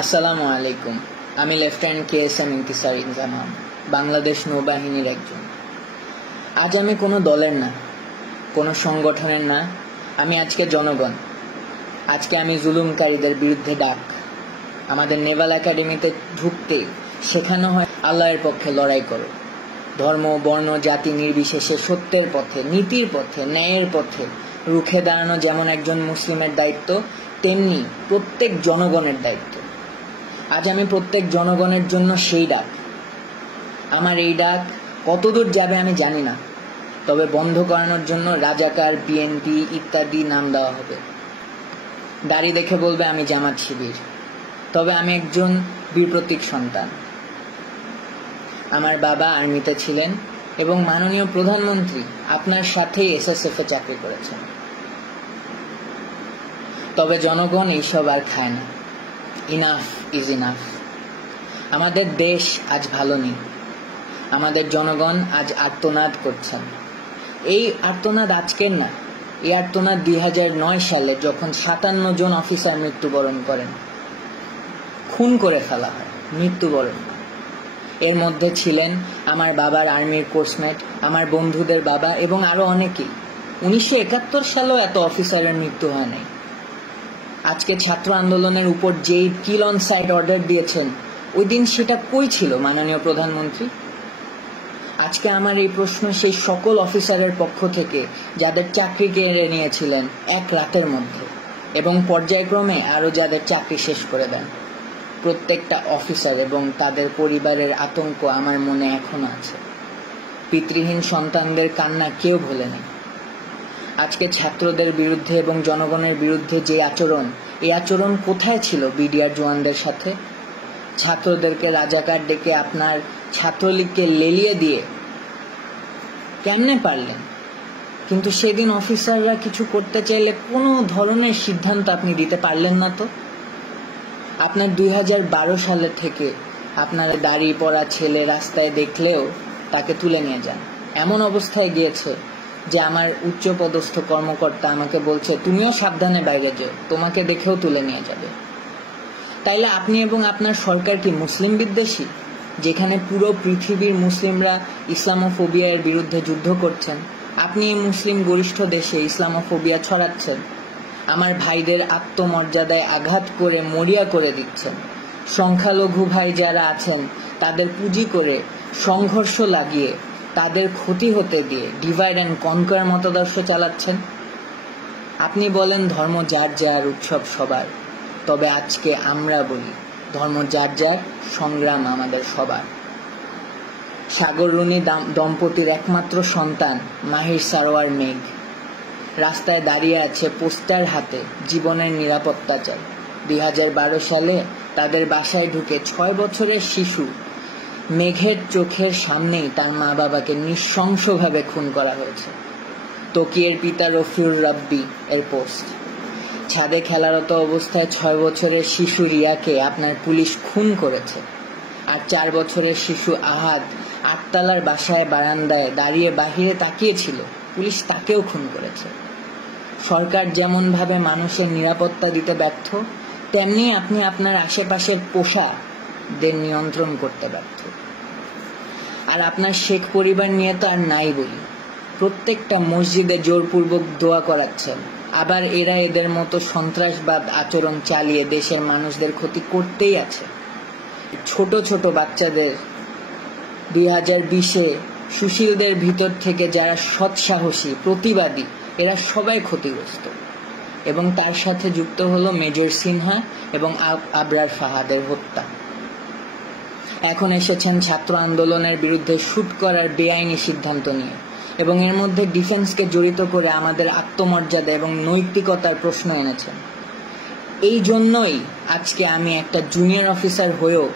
আসসালামু আলাইকুম। আমি লেফটেন্যান্ট KSM ইন্তিসার ইনজামাম, বাংলাদেশ নৌবাহিনীর একজন। আজ আমি কোনো দলের না, কোনো সংগঠনের না, আমি আজকে জনগণ। আজকে আমি জুলুমকারীদের বিরুদ্ধে ডাক। আমাদের নেভাল একাডেমিতে ঢুকতে শেখানো হয় আল্লাহর পক্ষে লড়াই করো। ধর্ম, বর্ণ, জাতি নির্বিশেষে সত্যের পথে, নীতির পথে, ন্যায়ের পথে রুখে দাঁড়ানো যেমন একজন মুসলিমের দায়িত্ব, তেমনি প্রত্যেক জনগণের দায়িত্ব। আজ আমি প্রত্যেক জনগণের জন্য সেই ডাক। আমার এই ডাক কতদূর যাবে আমি জানি না, তবে বন্ধ করানোর জন্য রাজাকার, BNP ইত্যাদি নাম দেওয়া হবে। দাড়ি দেখে বলবে আমি জামাত শিবির, তবে আমি একজন বীরপ্রতীক সন্তান। আমার বাবা আর্মিতে ছিলেন এবং মাননীয় প্রধানমন্ত্রী আপনার সাথেই SSF এ চাকরি করেছেন। তবে জনগণ এইসব আর খায় না। Enough is enough. আমাদের দেশ আজ ভালো নেই। আমাদের জনগণ আজ আর্তনাদ করছেন। এই আর্তনাদ আজকের না, এই আর্তনাদ 2009 সালে যখন 57 জন অফিসার মৃত্যুবরণ করেন, খুন করে ফেলা হয়, মৃত্যুবরণ। এর মধ্যে ছিলেন আমার বাবার আর্মির কোর্সমেট, আমার বন্ধুদের বাবা এবং আরো অনেকেই। 1971 সালেও এত অফিসারের মৃত্যু হয় নাই। আজকে ছাত্র আন্দোলনের উপর যেই কিল অন সাইট অর্ডার দিয়েছেন, ওই দিন সেটা কই ছিল মাননীয় প্রধানমন্ত্রী? আজকে আমার এই প্রশ্ন সেই সকল অফিসারের পক্ষ থেকে যাদের চাকরি কেড়ে নিয়েছিলেন এক রাতের মধ্যে, এবং পর্যায়ক্রমে আরো যাদের চাকরি শেষ করে দেন। প্রত্যেকটা অফিসার এবং তাদের পরিবারের আতঙ্ক আমার মনে এখনো আছে। পিতৃহীন সন্তানদের কান্না কেউ ভোলে না। আজকে ছাত্রদের বিরুদ্ধে এবং জনগণের বিরুদ্ধে যে আচরণ, এই আচরণ কোথায় ছিল BDR জওয়ানদের সাথে? ছাত্রদেরকে রাজাকার ডেকে আপনার ছাত্রলীগকে লেলিয়ে দিয়ে কেমনে পারলেন? কিন্তু সেদিন অফিসাররা কিছু করতে চাইলে কোনো ধরনের সিদ্ধান্ত আপনি দিতে পারলেন না। তো আপনার 2012 সালে থেকে আপনার দাড়ি পড়া ছেলে রাস্তায় দেখলেও তাকে তুলে নিয়ে যান। এমন অবস্থায় গিয়েছে যে আমার উচ্চপদস্থ কর্মকর্তা আমাকে বলছে তুমিও সাবধানে বাইরে যাও, তোমাকে দেখেও তুলে নিয়ে যাবে। তাইলে আপনি এবং আপনার সরকার কি মুসলিম বিদ্বেষী, যেখানে পুরো পৃথিবীর মুসলিমরা ইসলামোফোবিয়ার বিরুদ্ধে যুদ্ধ করছেন? আপনি এই মুসলিম গরিষ্ঠ দেশে ইসলামোফোবিয়া ছড়াচ্ছেন, আমার ভাইদের আত্মমর্যাদায় আঘাত করে মরিয়া করে দিচ্ছেন। সংখ্যালঘু ভাই যারা আছেন তাদের পুঁজি করে সংঘর্ষ লাগিয়ে তাদের ক্ষতি হতে দিয়ে ডিভাইড অ্যান্ড কনকয়ার মতাদর্শ চালাচ্ছেন। আপনি বলেন ধর্ম যার যার, উৎসব সবার, তবে আজকে আমরা বলি ধর্ম যার যার, সংগ্রাম আমাদের সবার। সাগর রুনি দম্পতির একমাত্র সন্তান মাহির সারোয়ার মেঘ রাস্তায় দাঁড়িয়ে আছে পোস্টার হাতে, জীবনের নিরাপত্তা চাই। 2012 সালে তাদের বাসায় ঢুকে 6 বছরের শিশু মেঘের চোখের সামনেই তার মা বাবাকে নৃশংসভাবে খুন করা হয়েছে। তকিয়ের পিতা রফিউর রাব্বি এর পোস্ট। ছাদে খেলারত অবস্থায় 6 বছরের শিশু রিয়াকে আপনার পুলিশ খুন করেছে। আর 4 বছরের শিশু আহাদ 8তলার বাসায় বারান্দায় দাঁড়িয়ে বাহিরে তাকিয়েছিল, পুলিশ তাকেও খুন করেছে। সরকার যেমন ভাবে মানুষের নিরাপত্তা দিতে ব্যর্থ, তেমনি আপনি আপনার আশেপাশের পোষাদের নিয়ন্ত্রণ করতে ব্যর্থ। আর আপনার শেখ পরিবার নিয়ে তো আর নাই বলি। প্রত্যেকটা মসজিদে জোরপূর্বক দোয়া করাচ্ছেন, আবার এরা এদের মতো সন্ত্রাসবাদ আচরণ চালিয়ে দেশের মানুষদের ক্ষতি করতেই আছে। ছোট ছোট বাচ্চাদের 2020-এ সুশীলদের ভিতর থেকে যারা সৎসাহসী প্রতিবাদী, এরা সবাই ক্ষতিগ্রস্ত, এবং তার সাথে যুক্ত হলো মেজর সিনহা এবং আবরার ফাহাদের হত্যা। এখন এসেছেন ছাত্র আন্দোলনের বিরুদ্ধে শুট করার বেআইনি সিদ্ধান্ত নিয়ে, এবং এর মধ্যে ডিফেন্সকে জড়িত করে আমাদের আত্মমর্যাদা এবং নৈতিকতার প্রশ্ন এনেছেন। এই জন্যই আজকে আমি একটা জুনিয়র অফিসার হয়েও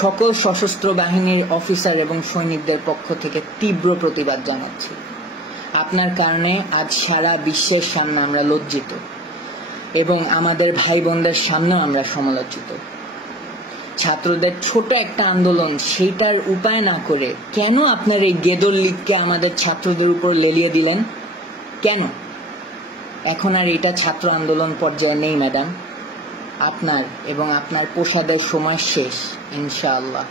সকল সশস্ত্র বাহিনীর অফিসার এবং সৈনিকদের পক্ষ থেকে তীব্র প্রতিবাদ জানাচ্ছি। আপনার কারণে আজ সারা বিশ্বের সামনে আমরা লজ্জিত, এবং আমাদের ভাই বোনদের সামনেও আমরা সমালোচিত। ছাত্রদের ছোট একটা আন্দোলন, সেইটার উপায় না করে কেন আপনার এই গেদর লীগকে আমাদের ছাত্রদের উপর লেলিয়ে দিলেন? কেন? এখন আর এটা ছাত্র আন্দোলন পর্যায়ে নেই ম্যাডাম। আপনার এবং আপনার প্রসাদের সময় শেষ ইনশাআল্লাহ।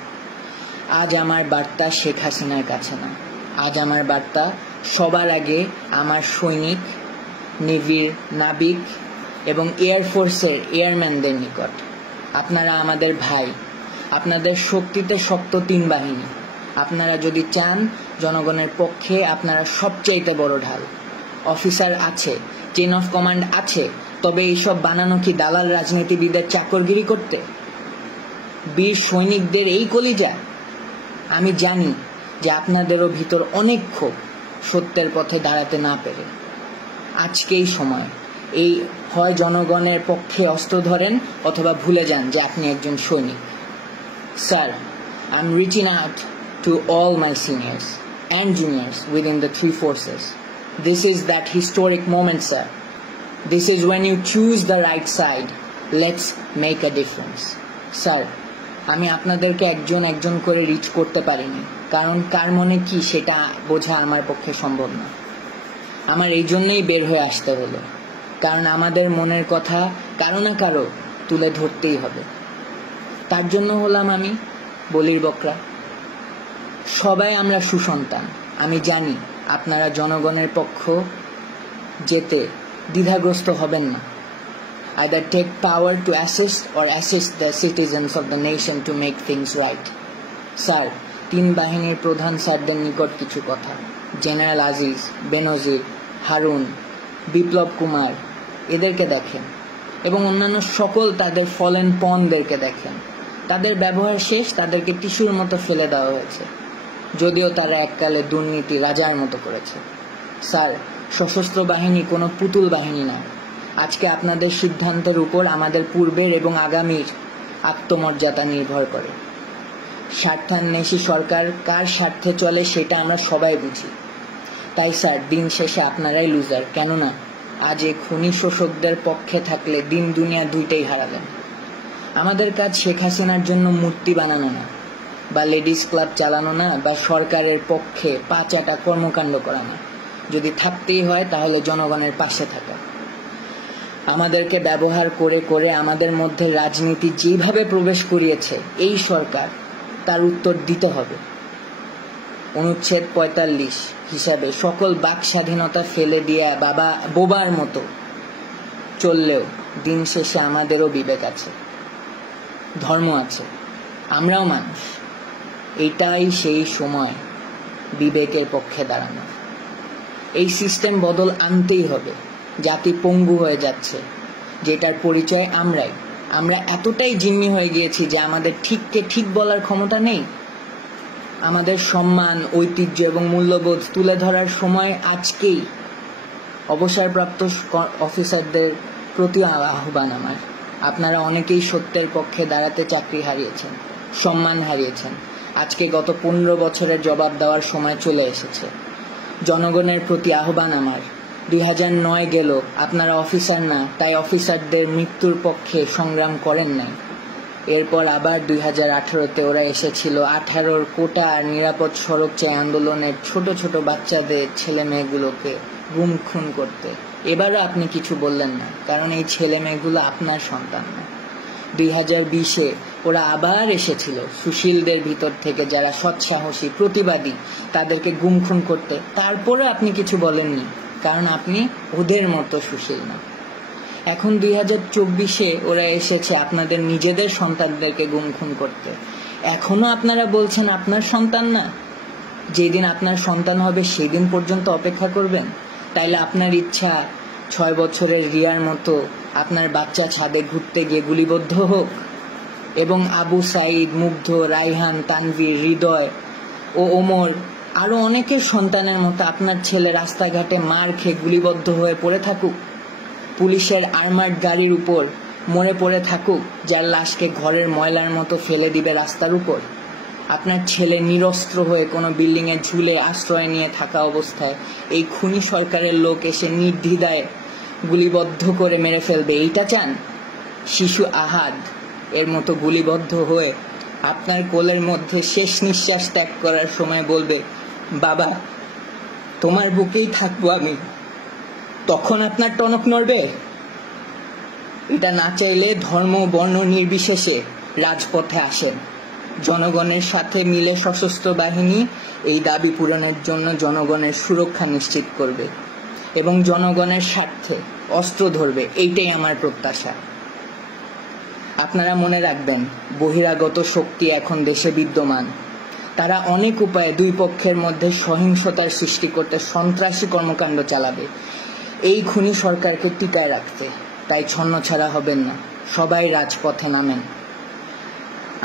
আজ আমার বার্তা শেখ হাসিনার কাছে না, আজ আমার বার্তা সবার আগে আমার সৈনিক, নেভির নাবিক এবং এয়ারফোর্সের এয়ারম্যানদের নিকট। আপনারা আমাদের ভাই, আপনাদের শক্তিতে শক্ত 3 বাহিনী। আপনারা যদি চান জনগণের পক্ষে, আপনারা সবচাইতে বড় ঢাল। অফিসার আছে, চেইন অফ কমান্ড আছে, তবে এইসব বানানো কি দালাল রাজনীতিবিদের চাকরগিরি করতে? বীর সৈনিকদের এই কলিজা। আমি জানি যে আপনাদেরও ভিতর অনেক ক্ষোভ, সত্যের পথে দাঁড়াতে না পেরে। আজকেই সময়, এই হয় জনগণের পক্ষে অস্ত্র ধরেন অথবা ভুলে যান যে আপনি একজন সৈনিক। Sir, I am reaching out to all my seniors and juniors within the 3 forces. This is that historic moment, sir. This is when you choose the right side. Let's make a difference. Sir, আমি আপনাদেরকে একজন একজন করে rich করতে পারিনি, কারণ কার মনে কি সেটা বোঝা আমার পক্ষে সম্ভব না। আমার এই জন্যই বের হয়ে আসতে হলো, কারণ আমাদের মনের কথা কারো না কারো তুলে ধরতেই হবে। তার জন্য হলাম আমি বলির বকরা। সবাই আমরা সুসন্তান। আমি জানি আপনারা জনগণের পক্ষ যেতে দ্বিধাগ্রস্ত হবেন না। Either take power to assist or assist the citizens of the nation to make things right. Sir, 3 বাহিনীর প্রধান স্যারদের নিকট কিছু কথা। জেনারেল আজিজ, বেনজির, হারুন, বিপ্লব কুমার, এদেরকে দেখেন এবং অন্যান্য সকল তাদের ফলেন পনদেরকে দেখেন। তাদের ব্যবহার শেষ, তাদেরকে টিস্যুর মতো ফেলে দেওয়া হয়েছে, যদিও তারা এককালে দুর্নীতি রাজার মতো করেছে। স্যার, সশস্ত্র বাহিনী কোনো পুতুল বাহিনী নয়। আজকে আপনাদের সিদ্ধান্তের উপর আমাদের পূর্বের এবং আগামীর আত্মমর্যাদা নির্ভর করে। স্বার্থান্বেষী সরকার কার স্বার্থে চলে সেটা আমরা সবাই বুঝি। তাই স্যার, দিন শেষে আপনারাই লুজার। কেননা আজ এই খুনি শোষকদের পক্ষে থাকলে দিন দুনিয়া দুইটাই হারালেন। আমাদের কাজ শেখ হাসিনার জন্য মূর্তি বানানো না, বা লেডিস ক্লাব চালানো না, বা সরকারের পক্ষে পাঁচাটা কর্মকাণ্ড করা না। যদি থাকতেই হয় তাহলে জনগণের পাশে থাকা। আমাদেরকে ব্যবহার করে করে আমাদের মধ্যে রাজনীতি যেভাবে প্রবেশ করিয়েছে এই সরকার, তার উত্তর দিতে হবে। অনুচ্ছেদ 45 হিসাবে সকল বাক স্বাধীনতা ফেলে দিয়ে বোবার মতো চললেও দিন শেষে আমাদেরও বিবেক আছে, ধর্ম আছে, আমরাও মানুষ। এটাই সেই সময় বিবেকের পক্ষে দাঁড়ানো। এই সিস্টেম বদল আনতেই হবে। জাতি পঙ্গু হয়ে যাচ্ছে, যেটার পরিচয় আমরাই। আমরা এতটাই জিম্মি হয়ে গিয়েছি যে আমাদের ঠিককে ঠিক বলার ক্ষমতা নেই। আমাদের সম্মান, ঐতিহ্য এবং মূল্যবোধ তুলে ধরার সময় আজকেই। অবসরপ্রাপ্ত অফিসারদের প্রতি আহ্বান আমার, আপনারা অনেকেই সত্যের পক্ষে দাঁড়াতে চাকরি হারিয়েছেন, সম্মান হারিয়েছেন। আজকে গত 15 বছরের জবাব দেওয়ার সময় চলে এসেছে। জনগণের প্রতি আহ্বান আমার, 2009 গেল, আপনারা অফিসার না, তাই অফিসারদের মৃত্যুর পক্ষে সংগ্রাম করেন নাই। এরপর আবার 2018-তে ওরা এসেছিল 18-র কোটা আর নিরাপদ সড়ক চাই আন্দোলনের ছোট ছোট বাচ্চাদের, ছেলে মেয়েগুলোকে গুম খুন করতে। এবারও আপনি কিছু বললেন না, কারণ এই ছেলে মেয়েগুলো আপনার সন্তান না। 2020-এ ওরা আবার এসেছিল সুশীলদের ভিতর থেকে, যারা সৎসাহসী প্রতিবাদী, তাদেরকে গুম খুন করতে। তারপরে আপনি কিছু বলেননি, কারণ আপনি ওদের মতো সুশীল না। এখন 2024-এ ওরা এসেছে আপনাদের নিজেদের সন্তানদেরকে গুম খুন করতে। এখনো আপনারা বলছেন আপনার সন্তান না? যেদিন আপনার সন্তান হবে সেদিন পর্যন্ত অপেক্ষা করবেন? তাইলে আপনার ইচ্ছা 6 বছরের রিয়ার মতো আপনার বাচ্চা ছাদে ঘুরতে গিয়ে গুলিবদ্ধ হোক, এবং আবু সাইদ, মুগ্ধ, রাইহান, তানভীর, হৃদয় ও ওমর আরো অনেকের সন্তানের মতো আপনার ছেলে রাস্তাঘাটে মার খেয়ে গুলিবদ্ধ হয়ে পড়ে থাকুক, পুলিশের আর্মার্ড গাড়ির উপর মরে পড়ে থাকুক, যার লাশকে ঘরের ময়লার মতো ফেলে দিবে রাস্তার উপর। আপনার ছেলে নিরস্ত্র হয়ে কোনো বিল্ডিংয়ে ঝুলে আশ্রয় নিয়ে থাকা অবস্থায় এই খুনি সরকারের লোক এসে নির্দ্বিধায় গুলিবদ্ধ করে মেরে ফেলবে, এইটা চান? শিশু আহাদ এর মতো গুলিবদ্ধ হয়ে আপনার কোলের মধ্যে শেষ নিঃশ্বাস ত্যাগ করার সময় বলবে, বাবা তোমার বুকেই থাকবো আমি, তখন আপনার টনক নড়বে? এটা না চাইলে ধর্ম বর্ণ নির্বিশেষে রাজপথে আসেন। জনগণের সাথে মিলে সশস্ত্র বাহিনী এই দাবি পূরণের জন্য জনগণের সুরক্ষা নিশ্চিত করবে এবং জনগণের স্বার্থে অস্ত্র ধরবে, এইটাই আমার প্রত্যাশা। আপনারা মনে রাখবেন, বহিরাগত শক্তি এখন দেশে বিদ্যমান। তারা অনেক উপায়ে দুই পক্ষের মধ্যে সহিংসতার সৃষ্টি করতে সন্ত্রাসী কর্মকাণ্ড চালাবে এই খুনি সরকারকে টিকায় রাখতে। তাই ছন্নছাড়া হবেন না, সবাই রাজপথে নামেন।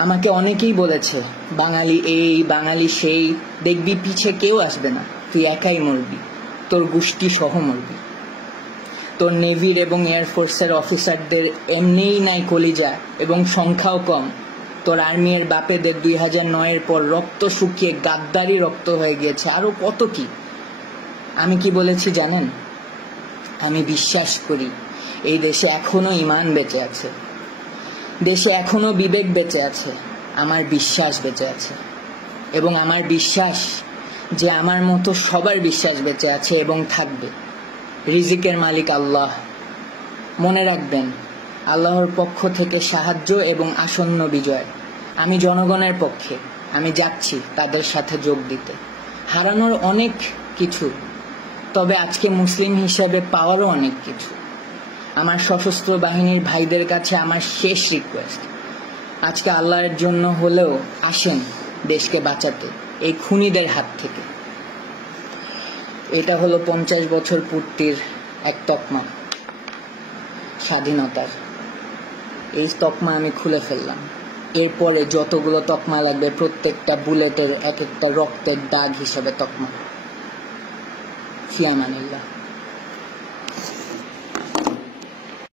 আমাকে অনেকেই বলেছে, বাঙালি এই বাঙালি সেই, দেখবি পিছে কেউ আসবে না, তুই একাই মরবি, তোর গোষ্ঠী সহ মরবি। তোর নেভির এবং এয়ারফোর্সের অফিসারদের এমনিই নাই কলিজা এবং সংখ্যাও কম। তোর আর্মির বাপেদের 2009-এর পর রক্ত শুকিয়ে গাদ্দারি রক্ত হয়ে গিয়েছে, আরো কত কি। আমি কি বলেছি জানেন? আমি বিশ্বাস করি এই দেশে এখনো ঈমান বেঁচে আছে, দেশে এখনো বিবেক বেঁচে আছে, আমার বিশ্বাস বেঁচে আছে। এবং আমার বিশ্বাস যে আমার মতো সবার বিশ্বাস বেঁচে আছে এবং থাকবে। রিজিকের মালিক আল্লাহ। মনে রাখবেন, আল্লাহর পক্ষ থেকে সাহায্য এবং আসন্ন বিজয়। আমি জনগণের পক্ষে, আমি যাচ্ছি তাদের সাথে যোগ দিতে। হারানোর অনেক কিছু, তবে আজকে মুসলিম হিসেবে পাওয়ারও অনেক কিছু। আমার সশস্ত্র বাহিনীর ভাইদের কাছে আমার শেষ রিকোয়েস্ট, আজকে আল্লাহর জন্য হলেও আসেন দেশকে বাঁচাতে এই খুনিদের হাত থেকে। এটা হলো 50 বছর পূর্তির এক তকমা স্বাধীনতার। এই তকমা আমি খুলে ফেললাম। এরপরে যতগুলো তকমা লাগবে প্রত্যেকটা বুলেটের এক একটা রক্তের দাগ হিসেবে তকমা। ফি আমানিল্লাহ।